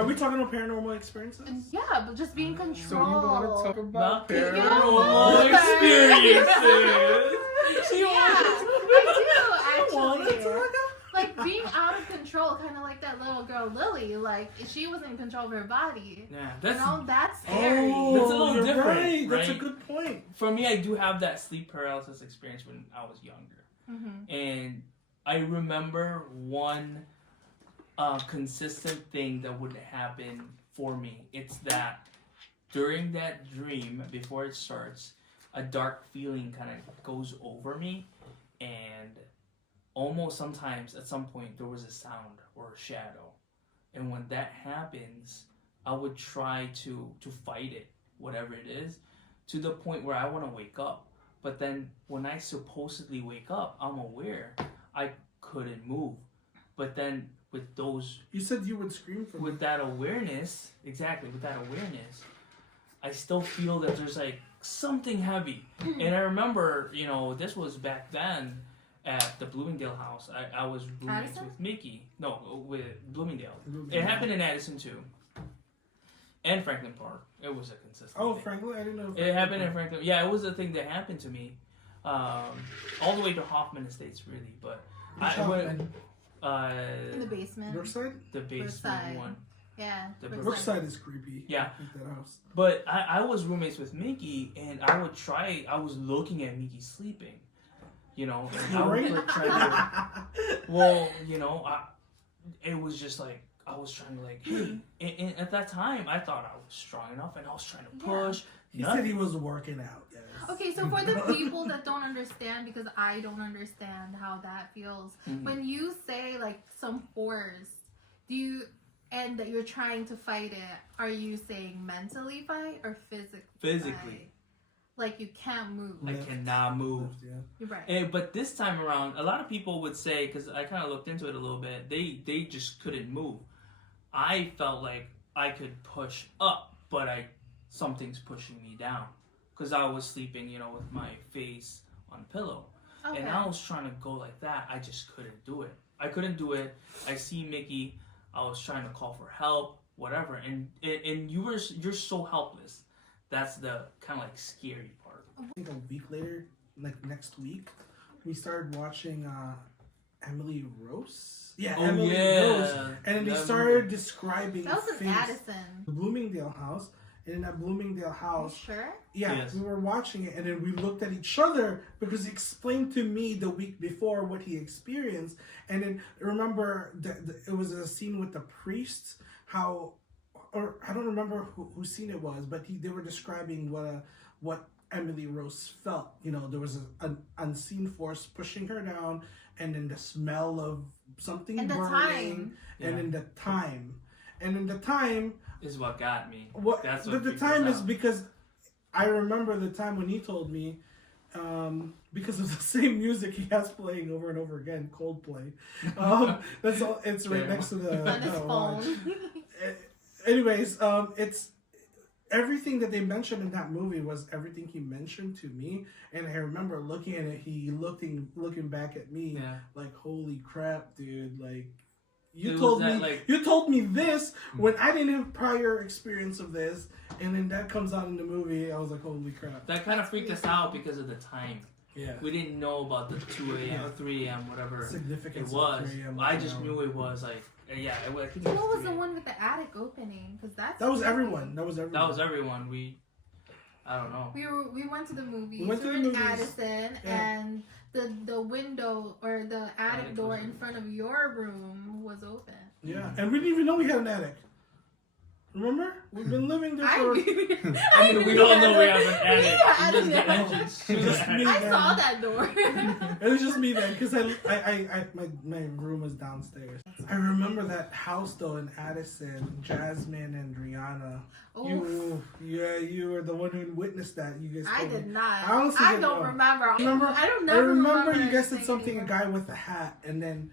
Are we talking about paranormal experiences? Yeah, but just being controlled. So you want to talk about paranormal experiences? I do actually. Like being out of control, kind of like that little girl Lily. Like she was in control of her body. Yeah, that's scary. That's a little you're different, right. That's a right? good point. For me, I do have that sleep paralysis experience when I was younger, and I remember one consistent thing that would happen for me. It's that during that dream, before it starts, a dark feeling kind of goes over me, and almost sometimes at some point there was a sound or a shadow, and when that happens, I would try to fight it, whatever it is, to the point where I want to wake up. But then when I supposedly wake up, I'm aware I couldn't move. But then with those, you said you would scream for with that awareness, exactly, with that awareness, I still feel that there's like something heavy. And I remember, this was back then at the Bloomingdale house. I was roommates with Mickey. No, with Bloomingdale. It happened in Addison too. And Franklin Park. It was a consistent thing. Franklin? I didn't know. It happened in Franklin. Yeah, it was a thing that happened to me. All the way to Hoffman Estates, really. But I went... in the basement. Brookside? The basement one. Yeah. Brookside is creepy. Yeah. Like that house. But I was roommates with Mickey, and I was looking at Mickey sleeping. And I would try to... it was just like, I was trying to like, hey, and at that time, I thought I was strong enough, and I was trying to push. He said he was working out, yes. Okay, so for the people that don't understand, because I don't understand how that feels, when you say like some force, and that you're trying to fight it, are you saying mentally fight or physically? Fight? Like you can't move. I cannot move. Yeah. You're right. But this time around, a lot of people would say, because I kind of looked into it a little bit, they just couldn't move. I felt like I could push up, but something's pushing me down. Because I was sleeping, with my face on a pillow. Okay. And I was trying to go like that. I just couldn't do it. I couldn't do it. I see Mickey. I was trying to call for help, whatever. And you're so helpless. That's the kind of like scary part. I think a week later, like next week, we started watching Emily Rose. Yeah, Emily Rose. And then they started describing that was in Addison. The Bloomingdale house. And in that Bloomingdale house, sure? Yeah, yes. We were watching it, and then we looked at each other because he explained to me the week before what he experienced. And then remember, it was a scene with the priests, or I don't remember whose scene it was, but they were describing what Emily Rose felt. There was an unseen force pushing her down, and then the smell of something burning, and then the time. And then the time is what got me. That's what the time is because I remember the time when he told me, because of the same music he has playing over and over again, Coldplay. That's all. It's right next to the on his phone. Anyways, it's everything that they mentioned in that movie was everything he mentioned to me, and I remember looking at it. He looking back at me like, "Holy crap, dude!" Like. You told me this when I didn't have prior experience of this, and then that comes out in the movie. I was like, holy crap. That kind of freaked us out because of the time. Yeah. We didn't know about the 2 a.m., 3 a.m., whatever significance it was. 3 a.m. I just knew it was like, I think it was what was the one with the attic opening? Because that was everyone. That was everyone. I don't know. We went to the movies. We went to the movies. Addison, and the window or the attic door in front of your room was open. Yeah, and we didn't even know we had an attic. Remember? We've been living there for... we all know we have an attic. Just the entrance. I saw that door. It was just me then, because my room was downstairs. I remember that house, though, in Addison, Jasmine and Rihanna. You were the one who witnessed that. You guys. I did not. I don't remember. I don't remember you guys said something. A guy with a hat, and then.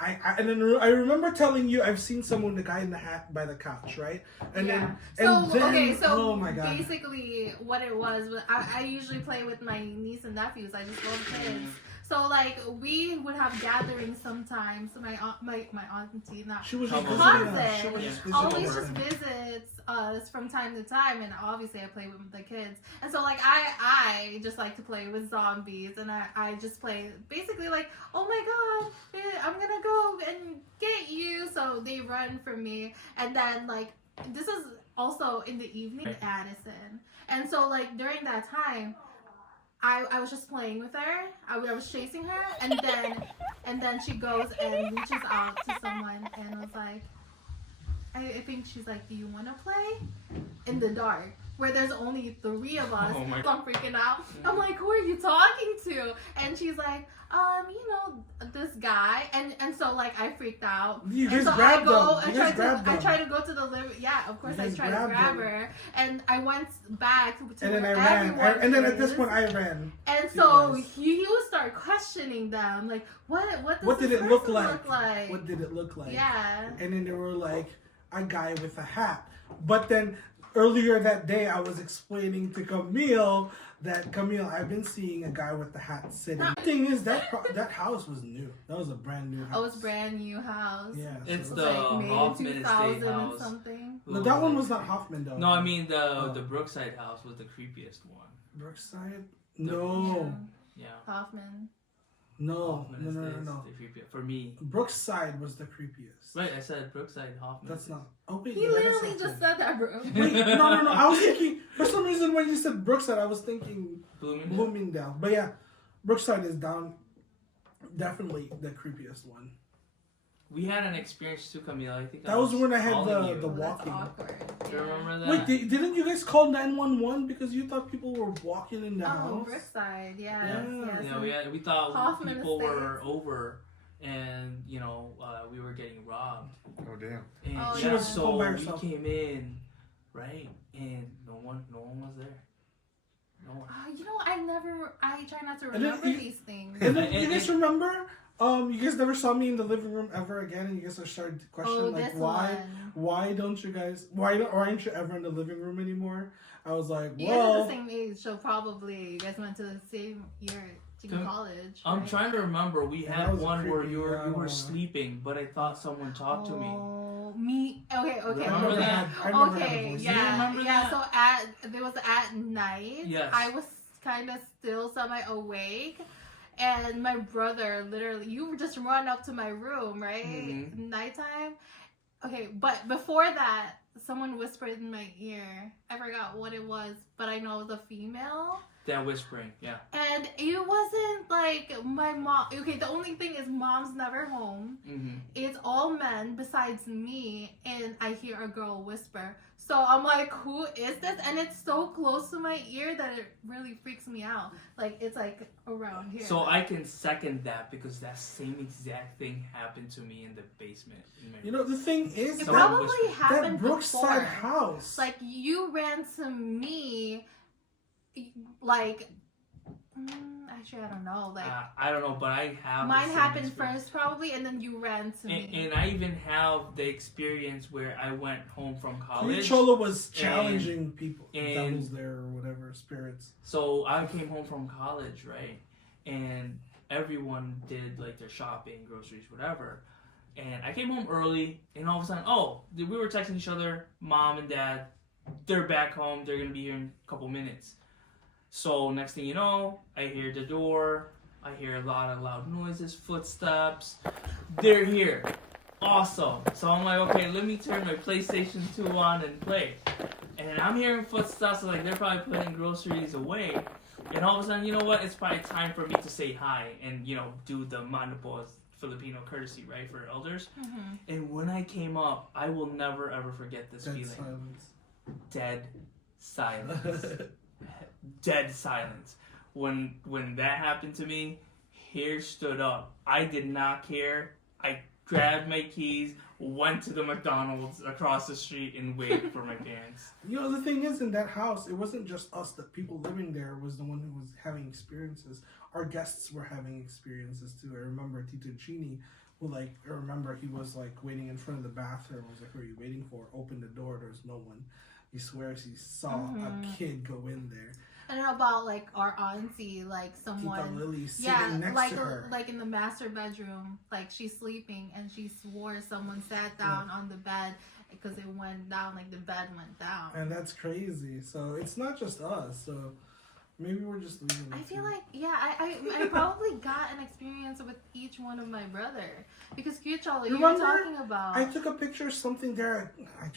I remember telling you I've seen someone, the guy in the hat by the couch, right? And then oh my god. Basically what it was I usually play with my niece and nephews. I just love kids. So like we would have gatherings sometimes. So my auntie, not She was just Cousin. visiting us. She was Yeah. just visiting always us. just visits us from time to time, and obviously I play with the kids. And so like I just like to play with zombies, and I just play basically like, oh my god, I'm gonna go and get you. So they run from me, and then like this is also in the evening in Addison, and so like during that time. I was just playing with her. I was chasing her, and then she goes and reaches out to someone and was like, I think she's like, do you want to play? In the dark, where there's only 3 of us. Oh my I'm freaking out. I'm like, who are you talking to? And she's like, this guy. And so like I freaked out. You And guys so grabbed them. I tried to go to the living. Yeah, of course I tried to grab her, and I went back to And then where I ran. everyone And then at is. this point, I ran. And so Yes. he would start questioning them, like, what What did this it look person like? What did it look like? Yeah. And then they were like, a guy with a hat. But then earlier that day, I was explaining to Camille that, Camille, I've been seeing a guy with the hat sitting. The thing is, that house was new. That was a brand new house. Oh, it's brand new house. Yeah. It's so It the was like made in Hoffman 2000 Estates and house. something. No, that one was not Hoffman, though. No, I mean the Brookside house was the creepiest one. Brookside? No. Yeah. Hoffman. No. Hoffman No. Estates, the creepiest for me. Brookside was the creepiest. Right, I said Brookside Hoffman. That's not. Oh, wait. He no, that is literally Hoffman. just said that, bro. Wait, no. I was thinking, for some reason, when you said Brookside, I was thinking Bloomingdale. Bloomingdale. But yeah, Brookside is definitely the creepiest one. We had an experience too, Camille. I think That was when I had calling you. the Oh, that's walking. awkward. Do you remember that? Wait, didn't you guys call 911 because you thought people were walking in the Oh, house? Brookside, yes, Yeah. yes. We thought Hoffman people were Estates. over, and we were getting robbed. Oh damn. And Oh, She yeah. was home so by we herself. came in, right, and no one was there. No one. I try not to And then remember you- these things. And then you guys remember? You guys never saw me in the living room ever again, and you guys started questioning like this why one. aren't you ever in the living room anymore? I was like, You guys are well, the same age, so probably you guys went to the same year to Come- college. I'm right? trying to remember. We Yeah, had that was one where creepy. you Yeah, I were don't wanna- sleeping, but I thought someone talked to me. Oh, me. Okay. I Remember never that? had I never had a Okay, voice. Do you yeah, remember yeah. that? So there was at night. Yes. I was kind of still semi-awake, and my brother literally, you just run up to my room, right? Mhm. Nighttime. Okay, but before that, someone whispered in my ear. I forgot what it was, but I know it was a female. That whispering, yeah. And it wasn't like my mom. Okay, the only thing is mom's never home. Mm-hmm. It's all men besides me, and I hear a girl whisper. So I'm like, who is this? And it's so close to my ear that it really freaks me out. Like, it's like around here. So I can second that because that same exact thing happened to me in the basement. You know, the thing is, It Someone probably whispered. happened that Brookside before. house. Like, you ran to me, like, actually, I don't know. Like, I don't know, but I have. mine the same happened experience. first, probably, and then you ran to me. And I even have the experience where I went home from college. Cholo was challenging people, and- devils there or whatever, spirits. So I came home from college, right? And everyone did like their shopping, groceries, whatever. And I came home early, and all of a sudden, we were texting each other, mom and dad. They're back home. They're gonna be here in a couple minutes. So next thing you know, I hear the door. I hear a lot of loud noises, footsteps. They're here. Awesome. So I'm like, okay, let me turn my PlayStation 2 on and play. And I'm hearing footsteps, like they're probably putting groceries away. And all of a sudden, you know what? It's probably time for me to say hi and, do the Mandapo's Filipino courtesy, right, for elders. Mhm. And when I came up, I will never ever forget this Dead feeling. silence. Dead silence. Dead silence. When that happened to me, hair stood up. I did not care. I grabbed my keys, went to the McDonald's across the street, and waited for my parents. You know, the thing is, in that house, it wasn't just us. The people living there was the one who was having experiences. Our guests were having experiences too. I remember Tito Gini, he was waiting in front of the bathroom. I was like, "Who are you waiting for?" Opened the door. There's no one. He swears he saw a kid go in there. And about like our auntie, like Tita someone, Lily sitting next like to her. like in the master bedroom, like she's sleeping and she swore someone sat down on the bed because it went down, like the bed went down. And that's crazy. So it's not just us. So maybe we're just leaving. I feel like I probably got an experience with each one of my brother because Kuchalo, you were Remember, talking about. I took a picture of something there. I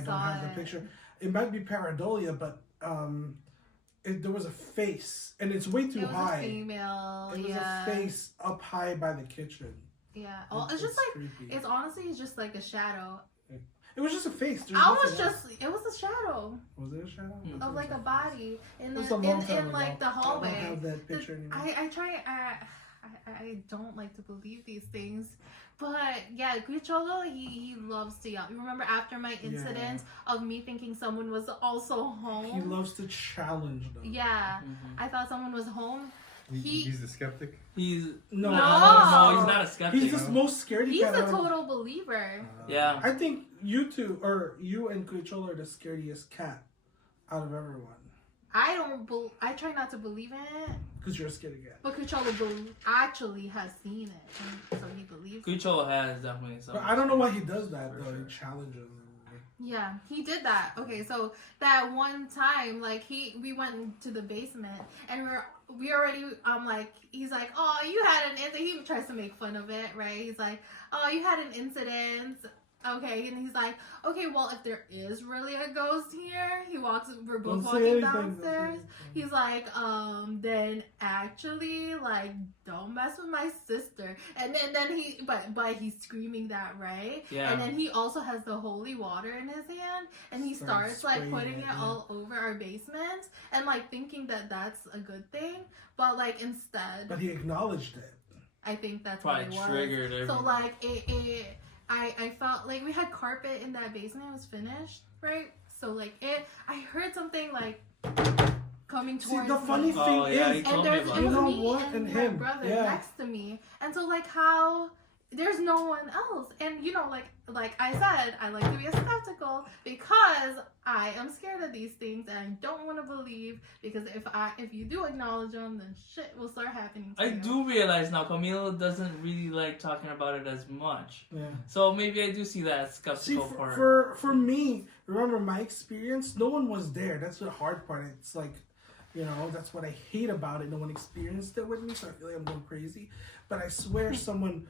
don't have the picture. It might be pareidolia, but there was a face, and it's way too high. A female. It was a face up high by the kitchen. Yeah. It's just like creepy. it's honestly just like a shadow. It was just a face. It was a shadow. Was it a shadow? Of like a body in It was a long time in like ago. the hallway. I don't have that picture anymore. I don't like to believe these things, but yeah, Guicholo he loves to yell. You remember after my incident of me thinking someone was also home? He loves to challenge them. Yeah, I thought someone was home. He's the skeptic. He's No. he's not a skeptic. He's the most scaredy He's cat. a total believer. Yeah. I think you two, or you and Kucholo, are the scariest cat out of everyone. I try not to believe in it, Because you're a scaredy cat. but Kucholo actually has seen it, and so he believes. Guicholo has definitely some. But I don't know why he does that, For though. sure. He challenges. Yeah, he did that. Okay, so that one time, like we went to the basement and we already like he's like, oh, you had an incident. He tries to make fun of it, right? He's like, oh, you had an incident. Okay, and he's like, okay, well, if there is really a ghost here, we're both walking downstairs. He's like, then actually, like, don't mess with my sister. And then but he's screaming that, right? Yeah. And then he also has the holy water in his hand, and he starts like spraying putting it it, all over our basement, and like thinking that that's a good thing, but like instead, But he acknowledged it. I think that's probably what it was. triggered everything. So like I felt like we had carpet in that basement. It was finished, right? So like I heard something like coming towards See, the funny me. thing Oh, yeah, is, he told me And about it You was know me what? and And my him. brother Yeah. next to me. And so like how there's no one else. And you know, like I said, I like to be a skeptical because I am scared of these things and I don't want to believe, because if you do acknowledge them, then shit will start happening to I you. do realize now Camilo doesn't really like talking about it as much. Yeah. So maybe I do see that See, skeptical part. for me, remember my experience, no one was there. That's the hard part. It's like, you know, that's what I hate about it. No one experienced it with me, so I feel like I'm going crazy. But I swear someone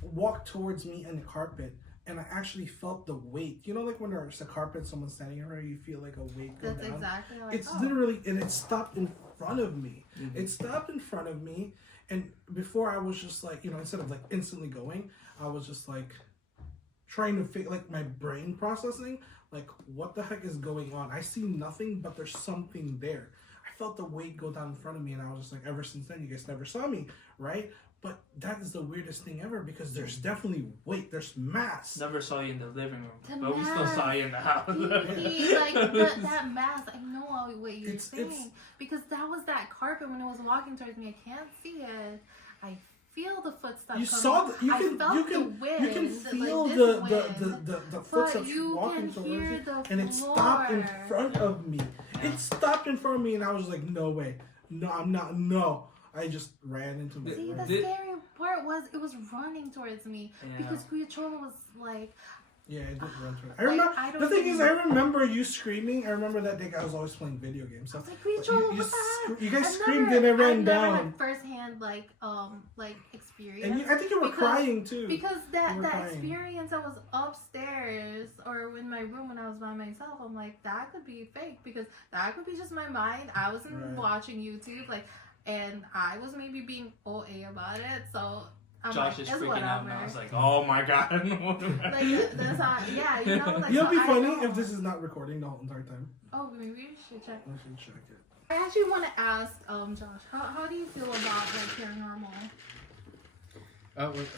walked towards me on the carpet, and I actually felt the weight. You know, like when there's a carpet, someone's standing over, you feel like a weight go That's down. exactly like It's literally, and it stopped in front of me. It stopped in front of me, and before I was just like, you know, instead of like instantly going, I was just like trying to figure, like my brain processing, like what the heck is going on? I see nothing, but there's something there. I felt the weight go down in front of me, and I was just like, ever since then, you guys never saw me, right? But that is the weirdest thing ever, because there's definitely weight, there's mass. Never saw you in the living room, The but we still mask. saw you in the house. He, like that mask, I know what you're saying, because that was that carpet when it was walking towards me. I can't see it. I feel the footsteps. You coming. saw the, you I can felt you can the wind, you can feel like the, this the, wind, the footsteps you walking can towards hear you, the and it stopped in floor. front of me. It stopped in front of me, and I was like, no way, no, I'm not, no. I just ran into my See, room. the scary part was it was running towards me Yeah. because Cuyachola was like, Yeah, I did run to it. I remember. I don't The thing is, even- I remember you screaming. I remember that day I was always playing video games. I So was like, Cuyachola, you what the heck? you guys I've screamed never- and I ran I've never down. had firsthand like experience. And I think you were because- crying too. Because You that were crying. experience, I was upstairs or in my room when I was by myself. I'm like, that could be fake, because that could be just my mind. I wasn't Right. watching YouTube, like, and I was maybe being OA about it. So I'm Josh like, is it's freaking whatever. out now. It's like, oh my god. Like that's not, yeah, you know. Like, It'll so be I funny know. if this is not recording the whole entire time. Oh, maybe we should check. I should check it. I actually want to ask, Josh, how do you feel about like paranormal?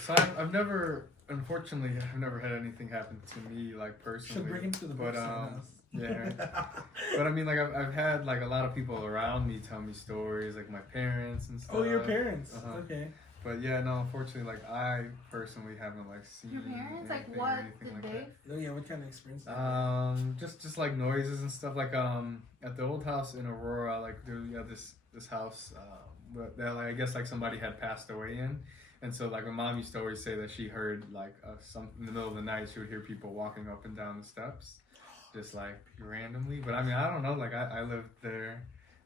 So I've never, unfortunately, I've never had anything happen to me like personally. Should bring him to the But books yeah. But I mean, like I've had like a lot of people around me tell me stories, like my parents and stuff. Oh, your parents. Uh-huh. Okay. But yeah, no, unfortunately, like I personally haven't like seen Your parents, like, anything or what anything did like they? Oh yeah, what kind of experience? Just like noises and stuff. Like at the old house in Aurora, like there we had this house that like I guess like somebody had passed away in, and so like my mom used to always say that she heard like some in the middle of the night she would hear people walking up and down the steps, just like randomly. But I mean I don't know. Like I lived there.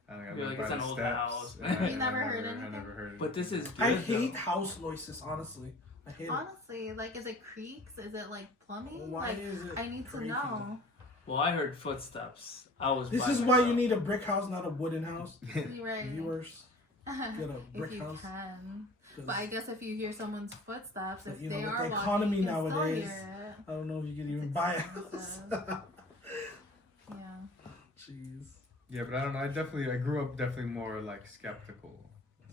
I You're lived like, by it's the an old steps, house. and You never heard I anything? never heard it. But this is good, I though. hate house noises, honestly. I hate Honestly, like, is it creaks? Is it like plumbing? it. Why like, is it? I need to creaky? know. Well, I heard footsteps. I was. This by is why you myself. need a brick house, not a wooden house. You're right. Viewers, get a If brick you house. can. 'Cause But I guess if you hear someone's footsteps, But, if you know, they with are the walking, economy you can still nowadays, hear I don't know if you can even It's buy a house. expensive. it. Yeah. Jeez. Yeah, but I don't know. I grew up definitely more like skeptical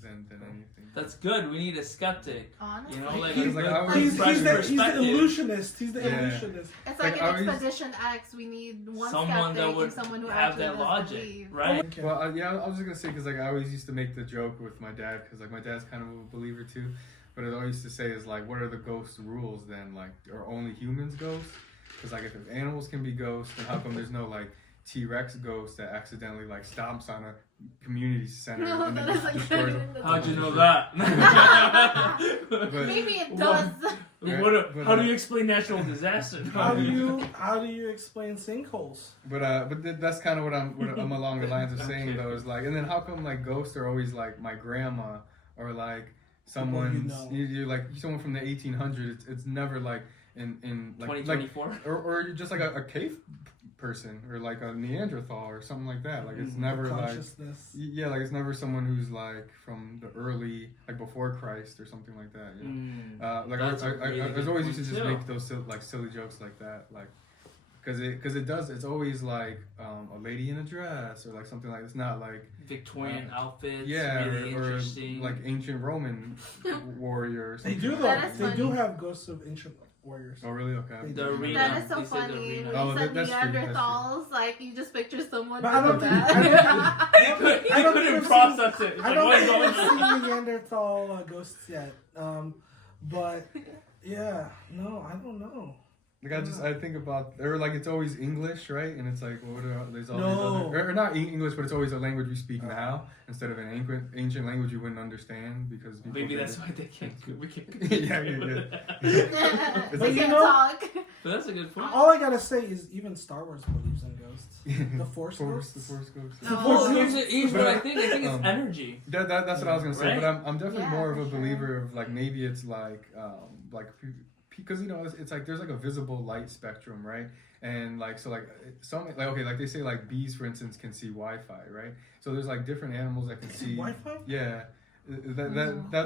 than anything. That's good. We need a skeptic. Honestly. You know, like, He's a like, good, I was- He's fresh the perspective. illusionist. He's the Yeah. illusionist. It's like Like, in I always- Expedition X, we need one Someone skeptic that would and someone who have actually that does logic, believe. right? Okay. Well, yeah, I was just gonna say because like I always used to make the joke with my dad because like my dad's kind of a believer too, but I always used to say is like, what are the ghost rules then? Like, are only humans ghosts? Because like if animals can be ghosts, then how come there's no like T-Rex ghost that accidentally like stomps on a community center No, and then that is just like destroys them? How'd you know that? Maybe it does. How do you explain natural disaster? How do you explain sinkholes? But that's kind of what I'm along the lines of saying though is like, and then how come like ghosts are always like my grandma or like someone's you're like someone from the 1800s? It's never like in like 2024 or you're just like a cave person or like a Neanderthal or something like that. Like it's never like Consciousness. yeah, like it's never someone who's like from the early like before Christ or something like that. You know? Like That's a really I was always good used to point, just too. make those like silly jokes like that, like because it does. It's always like a lady in a dress or like something like it's not like Victorian outfits. yeah really or interesting. like ancient Roman warrior. Or They something do like though. That is They do funny. have ghosts of ancient warriors. Oh really? Okay. The arena. That is so They said the funny. arena. When Oh, you said that's true, that's true. Neanderthals, like you just picture someone But I with a don't think- bat. He I don't couldn't think process it. He's I like, don't what is think going I've on? seen Neanderthal ghosts yet. But yeah, no, I don't know. Like I think about or like it's always English, right? And it's like there's all No. these other or not English, but it's always a language we speak now instead of an ancient language you wouldn't understand because people Maybe think that's why they can't. We can't. yeah. We But you can know- talk. But that's a good point. All I gotta say is even Star Wars believes in ghosts. The Force The ghosts. Force ghosts. The No. Force Well, ghosts. here's what I think. I think it's Um, energy. That's what I was gonna say, Right? but I'm definitely Yeah, more of a for sure. believer of like maybe it's like because you know it's like there's like a visible light spectrum, right? And like so like some like okay like they say like bees for instance can see Wi-Fi, right? So there's like different animals that can see Wi-Fi? Yeah. That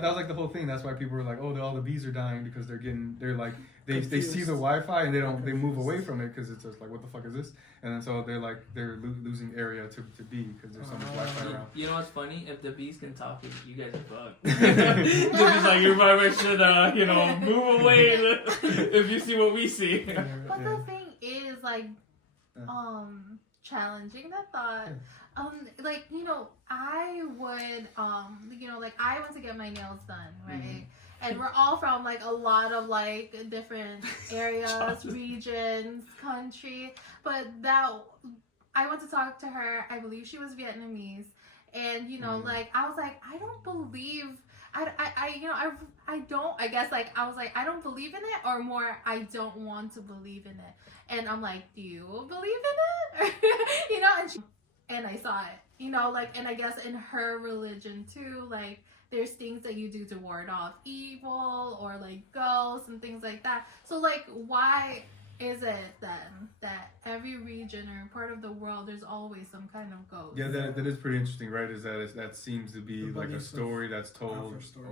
was like the whole thing. That's why people were like, oh, all the bees are dying because they're like they see Confused. the Wi-Fi and they move away from it because it's just like what the fuck is this? And then so they're losing area to bee because there's so much Wi-Fi around. You know what's funny? If the bees can talk, you guys are fucked. They're just like, you probably should, move away if you see what we see. But the thing is, like, challenging that thought. Like, you know, I would, like, I went to get my nails done, right? And we're all from, like, a lot of, like, different areas, regions, country. But I went to talk to her. I believe she was Vietnamese. And, you know, like, I was like, I don't believe... I guess, like, I was like, I don't believe in it, or more, I don't want to believe in it. And I'm like, do you believe in it? You know, and I saw it, you know, like, and I guess in her religion too, like, there's things that you do to ward off evil, or like ghosts and things like that. So, like, why is it then that every region or part of the world there's always some kind of ghost? Yeah, that is pretty interesting, right? That seems to be The like a beliefs story that's told Alpha story.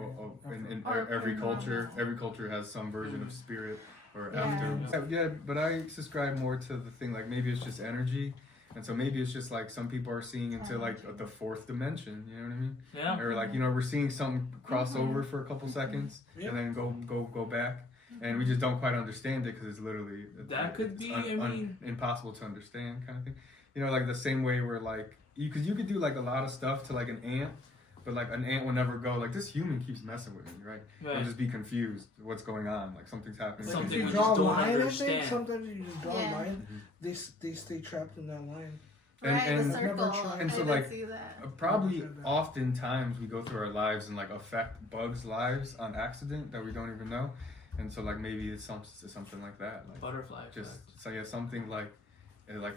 in Or every paranormal. culture. Every culture has some version of spirit or Yeah. after. Yeah, but I subscribe more to the thing like maybe it's just energy. And so maybe it's just like some people are seeing into like the fourth dimension, you know what I mean? Yeah. Or like, you know, we're seeing some cross over for a couple seconds Yeah. and then go back. And we just don't quite understand it because it's literally That could be, I mean- impossible to understand kind of thing. You know, like the same way where like because you could do like a lot of stuff to like an ant, But like an ant will never go like this human keeps messing with me, right? Right. I'll just be confused. What's going on? Like something's happening. Like Something if we you draw just a don't line, I think understand. sometimes you just draw a Yeah. line, they stay trapped in that line. Right, And- the Never circle. tried. And so, I like, did see that. Probably oftentimes we go through our lives and like affect bugs' lives on accident that we don't even know, and so like maybe it's something like that, like Butterfly just effect. so yeah, something like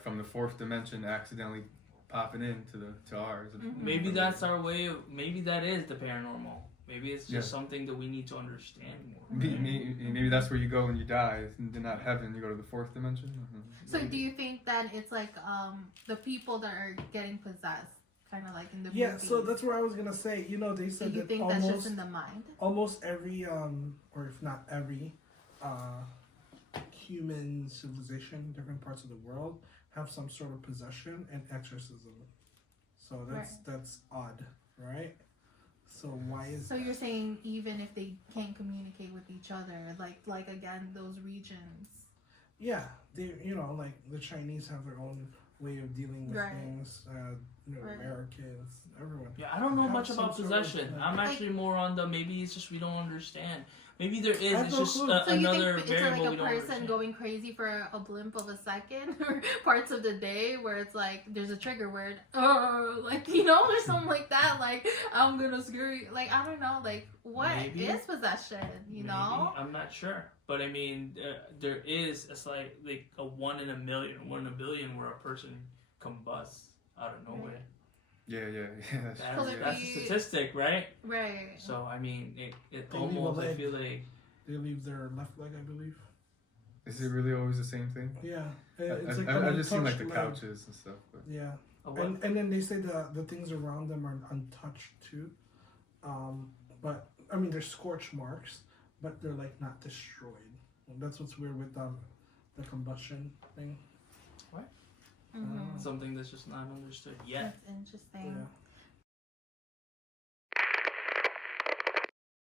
from the fourth dimension accidentally popping into to ours. Maybe that's our way of. Maybe that is the paranormal. Maybe it's just Yeah. something that we need to understand more. Maybe that's where you go when you die. It's not heaven. You go to the fourth dimension. So do you think that it's like the people that are getting possessed, kind of like in the Yeah, movies? so that's what I was gonna say. You know, they Do said you that think that's just in the mind? almost every or if not every human civilization in different parts of the world have some sort of possession and exorcism. So that's odd, right? So why is So you're saying even if they can't communicate with each other, like again those regions. yeah, they like the Chinese have their own way of dealing with Right. things. Right. Americans, everyone. Yeah, I don't know Have much some about sort of, possession. like- I'm actually more on the maybe it's just we don't understand. Maybe there is. I have It's no just clue. So you another think it's variable like we a don't person understand. going crazy for a blimp of a second or parts of the day where it's like there's a trigger word, like or something like that. Like I'm gonna scare you. Like I don't know. Like what is Maybe. possession? You Maybe. know? I'm not sure, but I mean, there is like a 1 in a million, 1 in a billion where a person combusts out of nowhere. Yeah. That's So true, like yeah. That's a statistic, right? Right. So I mean, it They leave a almost I leg. feel like They leave their left leg, I believe. Is it really always the same thing? Yeah, it's like I've just seen like untouched the leg. couches and stuff. But Yeah, a what? and then they say the things around them are untouched too. But I mean, there's scorch marks, but they're like not destroyed. And that's what's weird with the combustion thing. Mhm. Something that's just not understood yet. That's interesting. Yeah.